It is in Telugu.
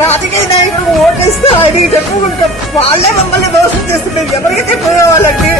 రాజకీయ నాయకులు ఓటేస్తే ఆయన డబ్బు వాళ్ళే మమ్మల్ని మోసం చేస్తున్నారు ఎవరికైతే పోయేవాళ్ళండి